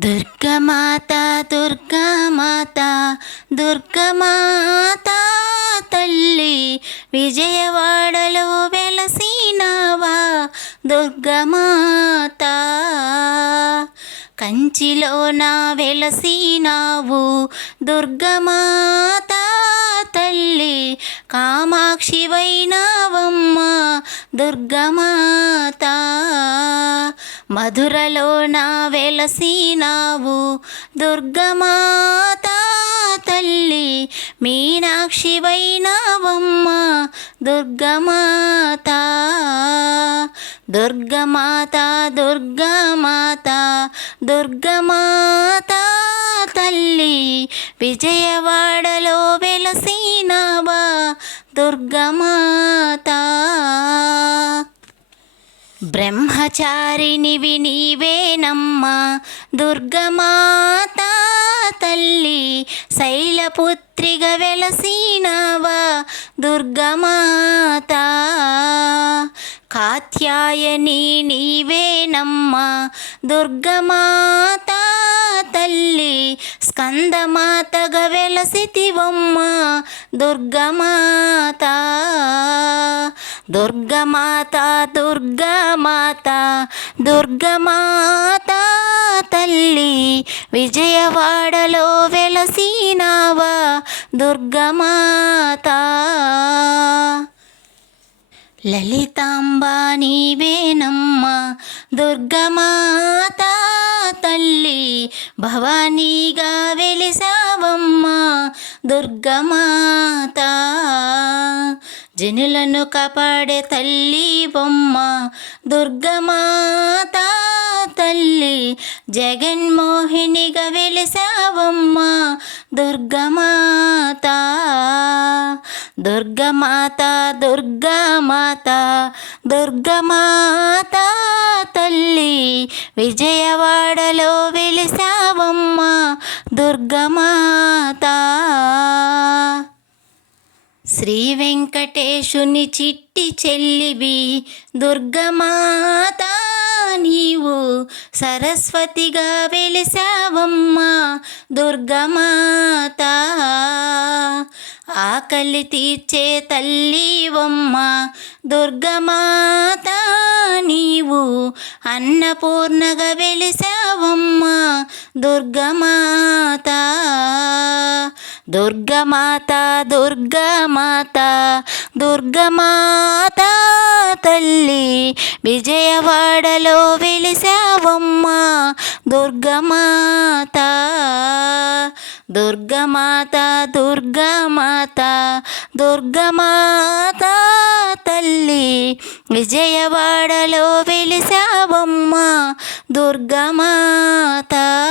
దుర్గమాత దుర్గమాత దుర్గమాత తల్లి విజయవాడలో వెలసినావా దుర్గమాత. కంచిలోన వెలసినావు దుర్గమాత తల్లి, కామాక్షివైనావమ్మ దుర్గమాత. మధురలోన వెలసినావు దుర్గమాత తల్లి, మీనాక్షివైనావమ్మ దుర్గమాత. దుర్గమాత దుర్గమాత దుర్గమాత తల్లి, విజయవాడలో వెలసినావా దుర్గమాత. బ్రహ్మచారినివి నీవేనమ్మా దుర్గమాత తల్లి, శైలపుత్రిగా వెలసినావా దుర్గమాత. కాత్యాయని నీవేనమ్మా దుర్గమాత తల్లి, స్కందమాతగా వెలసితివమ్మ దుర్గమాత. దుర్గమాత దుర్గమాత దుర్గమాత తల్లి, విజయవాడలో వెలసినావా దుర్గమాత. లలితాంబ నీవేనమ్మా దుర్గమాత తల్లి, భవానీగా వెలిసావమ్మ దుర్గమాత. జనులను కాపాడే తల్లి బొమ్మ దుర్గమాత తల్లి, జగన్మోహినిగా వెలిసావమ్మ దుర్గమాత. దుర్గమాత దుర్గమాత దుర్గమాత తల్లి, విజయవాడలో వెలిసావమ్మ దుర్గమాత. శ్రీ వెంకటేశుని చిట్టి చెల్లివి దుర్గమాత, నీవు సరస్వతిగా వెలిసావమ్మ దుర్గమాత. ఆకలి తీర్చే తల్లివమ్మ దుర్గమాత, నీవు అన్నపూర్ణగా వెలిసావమ్మ దుర్గమాత. దుర్గమాత దుర్గమాత దుర్గమాత తల్లి, విజయవాడలో వెలిసావమ్మ దుర్గమాత. దుర్గమాత దుర్గమాత దుర్గమాత తల్లి, విజయవాడలో వెలిసావమ్మ దుర్గమాత.